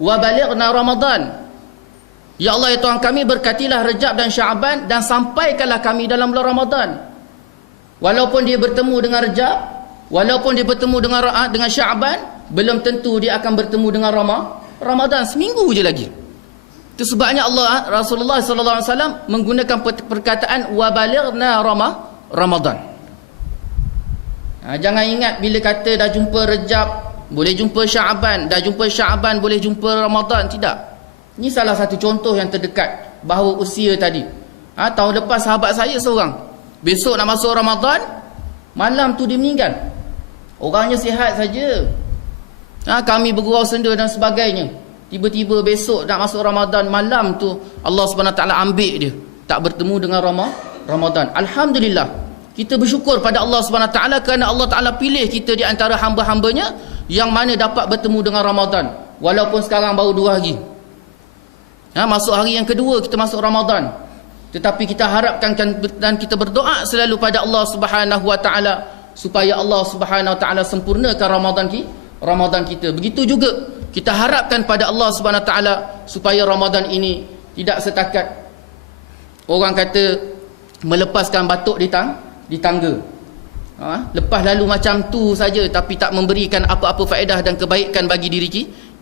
wa balighna Ramadan. Ya Allah, ya Tuhan kami, berkatilah Rejab dan Syaban dan sampaikanlah kami dalam bulan Ramadan. Walaupun dia bertemu dengan Rejab, walaupun dia bertemu dengan Syaban, belum tentu dia akan bertemu dengan Ramadan. Seminggu je lagi. Itu sebabnya Rasulullah sallallahu alaihi wasallam menggunakan perkataan wa balighna Ramadan. Jangan ingat bila kata dah jumpa Rejab boleh jumpa Syaban, dah jumpa Syaban boleh jumpa Ramadan. Tidak. Ini salah satu contoh yang terdekat bahawa usia tadi. Tahun lepas sahabat saya seorang, besok nak masuk Ramadan, malam tu dia meninggal. Orangnya sihat saja. Kami bergurau senda dan sebagainya. Tiba-tiba besok nak masuk Ramadan, malam tu Allah SWT ambil dia, tak bertemu dengan Ramadan. Alhamdulillah, kita bersyukur pada Allah SWT kerana Allah Ta'ala pilih kita di antara hamba-hambanya yang mana dapat bertemu dengan Ramadan. Walaupun sekarang baru 2 hari. Masuk hari yang kedua kita masuk Ramadan. Tetapi kita harapkan dan kita berdoa selalu pada Allah Subhanahu Wa Ta'ala supaya Allah Subhanahu Wa Ta'ala sempurnakan Ramadan kita. Begitu juga kita harapkan pada Allah Subhanahu Wa Ta'ala supaya Ramadan ini tidak setakat orang kata melepaskan batuk di tangga. Lepas lalu macam tu saja tapi tak memberikan apa-apa faedah dan kebaikan bagi diri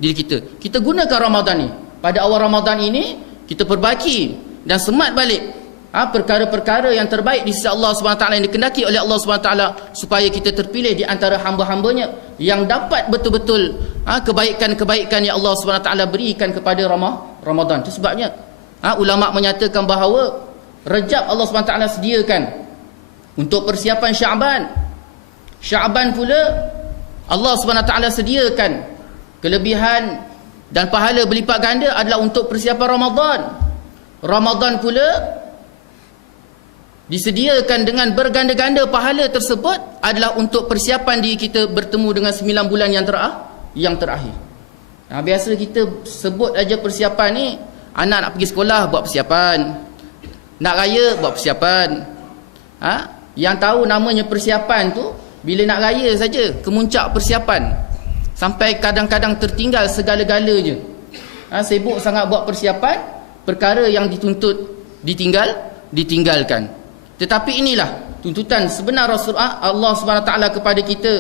kita. Kita gunakan Ramadan ni. Pada awal Ramadan ini kita perbaiki dan semat balik perkara-perkara yang terbaik di sisi Allah SWT yang dikehendaki oleh Allah SWT supaya kita terpilih di antara hamba-hambanya yang dapat betul-betul kebaikan-kebaikan yang Allah SWT berikan kepada Ramadan. Itu sebabnya ulama menyatakan bahawa Rejab Allah SWT sediakan untuk persiapan Syaban. Syaban pula Allah SWT sediakan kelebihan dan pahala berlipat ganda adalah untuk persiapan Ramadan. Ramadan pula disediakan dengan berganda-ganda pahala tersebut adalah untuk persiapan diri kita bertemu dengan 9 bulan yang terakhir. Biasa kita sebut aja persiapan ni, anak nak pergi sekolah buat persiapan, nak raya buat persiapan. Yang tahu namanya persiapan tu bila nak raya saja, kemuncak persiapan. Sampai kadang-kadang tertinggal segala-galanya. Sibuk sangat buat persiapan, perkara yang dituntut ditinggalkan. Tetapi inilah tuntutan sebenar Rasulullah Allah SWT kepada kita.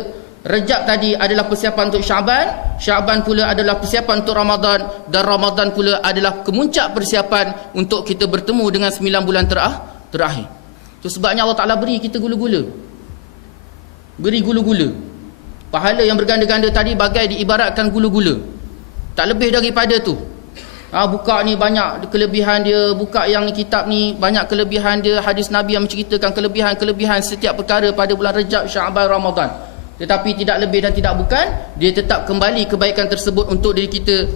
Rejab tadi adalah persiapan untuk Syaban, Syaban pula adalah persiapan untuk Ramadan, dan Ramadan pula adalah kemuncak persiapan untuk kita bertemu dengan 9 bulan terakhir. Itu sebabnya Allah Ta'ala beri kita gula-gula. Beri gula-gula. Pahala yang berganda-ganda tadi bagai diibaratkan gula-gula. Tak lebih daripada tu. Buka ni banyak kelebihan dia, buka yang kitab ni banyak kelebihan dia, hadis Nabi yang menceritakan kelebihan-kelebihan setiap perkara pada bulan Rejab, Syaban, Ramadan. Tetapi tidak lebih dan tidak bukan, dia tetap kembali kebaikan tersebut untuk diri kita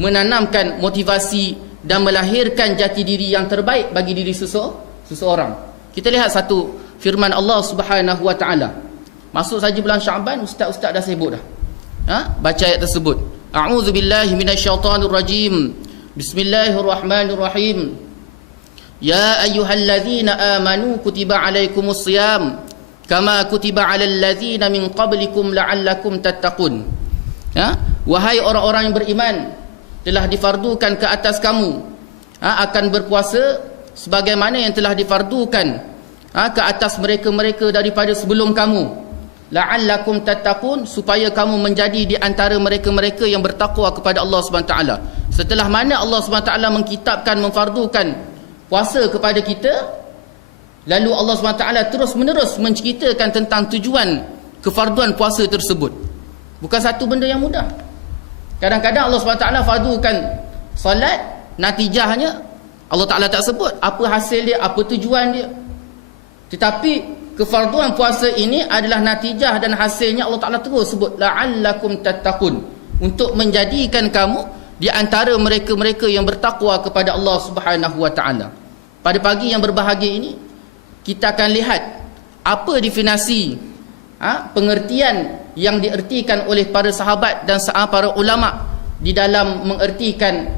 menanamkan motivasi dan melahirkan jati diri yang terbaik bagi diri seseorang. Kita lihat satu firman Allah Subhanahu Wa Ta'ala. Masuk saja bulan Syaban, ustaz-ustaz dah sibuk dah. Baca ayat tersebut. A'udzubillahi minasyaitonirrajim. Bismillahirrahmanirrahim. Ya ayyuhalladzina amanu kutiba alaikumusiyam kama kutiba alal ladzina min qablikum la'allakum tattaqun. Wahai orang-orang yang beriman, telah difardukan ke atas kamu akan berpuasa sebagaimana yang telah difardukan ke atas mereka-mereka daripada sebelum kamu. La'allakum tattaqun, supaya kamu menjadi di antara mereka-mereka yang bertakwa kepada Allah SWT. Setelah mana Allah SWT mengkitabkan, memfardukan puasa kepada kita, lalu Allah SWT terus menerus menceritakan tentang tujuan kefarduan puasa tersebut. Bukan satu benda yang mudah. Kadang-kadang Allah SWT fardukan salat, natijahnya Allah Ta'ala tak sebut apa hasil dia, apa tujuan dia. Tetapi kefarduan puasa ini adalah natijah dan hasilnya Allah Ta'ala terus sebut la'allakum tattaqun, untuk menjadikan kamu di antara mereka-mereka yang bertakwa kepada Allah Subhanahu Wa Ta'ala. Pada pagi yang berbahagia ini kita akan lihat apa definisi pengertian yang diertikan oleh para sahabat dan para ulama di dalam mengertikan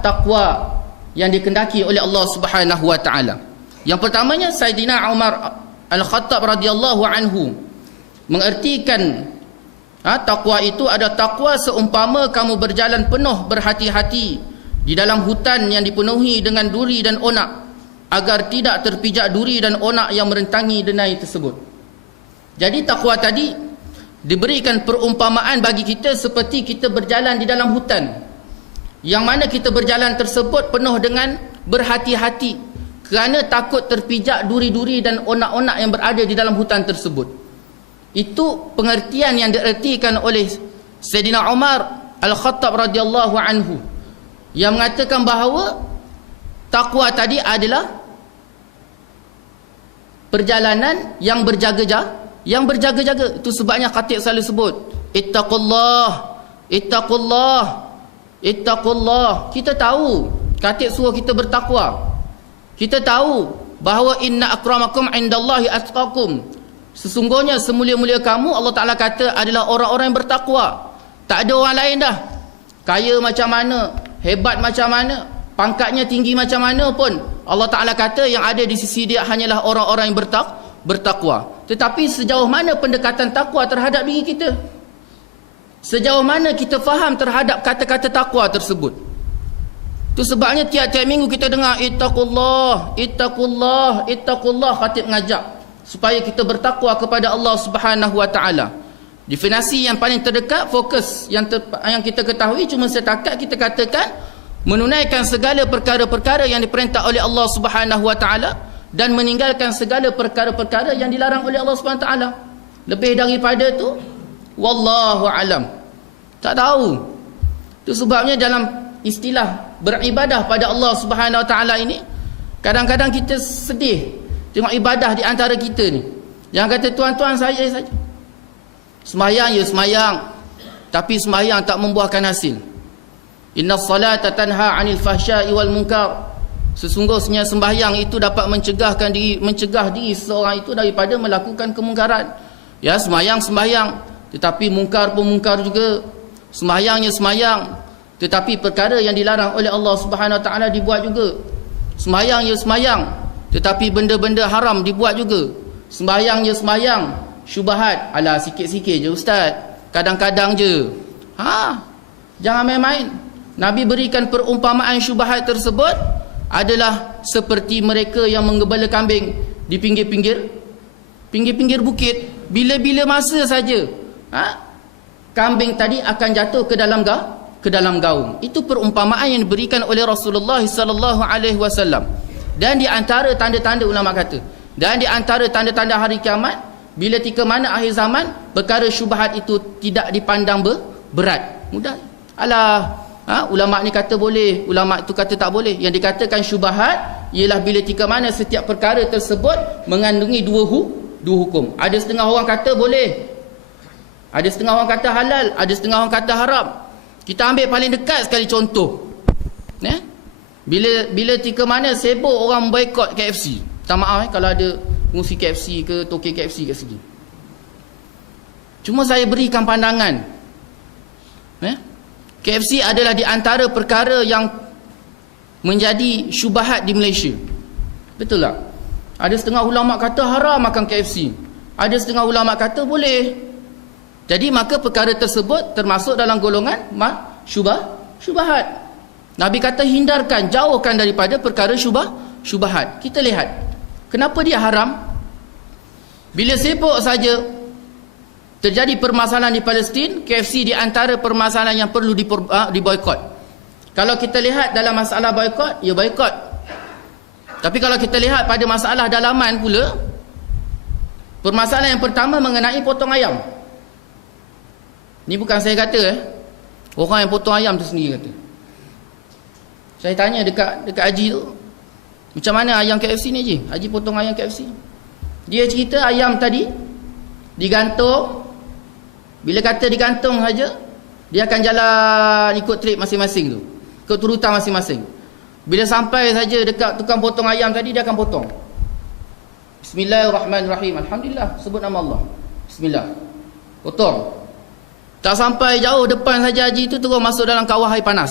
takwa yang dikehendaki oleh Allah Subhanahu Wa Ta'ala. Yang pertamanya Sayyidina Umar Al-Khattab radhiyallahu anhu mengertikan Takwa itu ada takwa seumpama kamu berjalan penuh berhati-hati di dalam hutan yang dipenuhi dengan duri dan onak, agar tidak terpijak duri dan onak yang merentangi denai tersebut. Jadi takwa tadi diberikan perumpamaan bagi kita seperti kita berjalan di dalam hutan, yang mana kita berjalan tersebut penuh dengan berhati-hati kerana takut terpijak duri-duri dan onak-onak yang berada di dalam hutan tersebut. Itu pengertian yang diertikan oleh Sayyidina Umar Al-Khattab radhiyallahu anhu, yang mengatakan bahawa takwa tadi adalah perjalanan yang berjaga-jaga. Itu sebabnya khatib selalu sebut ittaqullah, ittaqullah, ittaqullah. Kita tahu khatib suruh kita bertakwa. Kita tahu bahawa inna akramakum indallahi atqakum. Sesungguhnya semulia-mulia kamu, Allah Ta'ala kata, adalah orang-orang yang bertakwa. Tak ada orang lain dah. Kaya macam mana, hebat macam mana, pangkatnya tinggi macam mana pun, Allah Ta'ala kata yang ada di sisi dia hanyalah orang-orang yang bertakwa. Tetapi sejauh mana pendekatan takwa terhadap diri kita? Sejauh mana kita faham terhadap kata-kata takwa tersebut? Itu sebabnya tiap-tiap minggu kita dengar ittaqullah, ittaqullah, ittaqullah, khatib ngajak supaya kita bertakwa kepada Allah Subhanahu wa taala. Definisi yang paling terdekat, fokus yang kita ketahui cuma setakat kita katakan menunaikan segala perkara-perkara yang diperintah oleh Allah Subhanahu wa taala dan meninggalkan segala perkara-perkara yang dilarang oleh Allah Subhanahu wa taala. Lebih daripada tu wallahu alam. Tak tahu. Itu sebabnya dalam istilah beribadah pada Allah Subhanahu wa taala ini, kadang-kadang kita sedih tengok ibadah di antara kita ni yang kata tuan-tuan saya saja sembahyang, ya sembahyang, tapi sembahyang tak membuahkan hasil. Inna salata tanha 'anil fahsya'i wal munkar. Sesungguhnya sembahyang itu dapat mencegah diri seseorang itu daripada melakukan kemungkaran. Ya, sembahyang, tetapi mungkar pun mungkar juga. Sembahyangnya sembahyang, tetapi perkara yang dilarang oleh Allah Subhanahu wa taala dibuat juga. Sembahyangnya sembahyang, tetapi benda-benda haram dibuat juga. Sembahyangnya sembahyang, syubhat, alah sikit-sikit je ustaz, kadang-kadang je. Jangan main-main. Nabi berikan perumpamaan syubhat tersebut adalah seperti mereka yang menggembala kambing di pinggir-pinggir bukit. Bila-bila masa saja kambing tadi akan jatuh ke dalam gaung. Itu perumpamaan yang diberikan oleh Rasulullah sallallahu alaihi wasallam. Dan di antara tanda-tanda, ulama kata, dan di antara tanda-tanda hari kiamat, bila tika mana akhir zaman, perkara syubhat itu tidak dipandang berat, mudah. Alah, ulama ni kata boleh, ulama itu kata tak boleh. Yang dikatakan syubhat ialah bila tika mana setiap perkara tersebut mengandungi dua hukum. Ada setengah orang kata boleh, ada setengah orang kata halal, ada setengah orang kata haram. Kita ambil paling dekat sekali contoh. Bila tika mana sibuk orang boikot KFC. Tak maaf kalau ada fungsi KFC ke token KFC kat sini. Cuma saya berikan pandangan. KFC adalah di antara perkara yang menjadi syubhat di Malaysia. Betul tak? Ada setengah ulama kata haram makan KFC. Ada setengah ulama kata boleh. Jadi maka perkara tersebut termasuk dalam golongan syubhat. Nabi kata hindarkan, jauhkan daripada perkara syubhat. Kita lihat kenapa dia haram. Bila sibuk saja terjadi permasalahan di Palestin, KFC di antara permasalahan yang perlu diboikot. Kalau kita lihat dalam masalah boikot, ya boikot. Tapi kalau kita lihat pada masalah dalaman pula, permasalahan yang pertama mengenai potong ayam. Ni bukan saya kata orang yang potong ayam tu sendiri kata. Saya tanya dekat Haji tu, macam mana ayam KFC ni Haji? Haji potong ayam KFC. Dia cerita ayam tadi digantung. Bila kata digantung saja, dia akan jalan ikut trip masing-masing tu, ikut turutan masing-masing. Bila sampai saja dekat tukang potong ayam tadi, dia akan potong. Bismillahirrahmanirrahim. Alhamdulillah, sebut nama Allah. Bismillah. Potong. Tak sampai jauh depan saja Haji tu terus masuk dalam kawah air panas.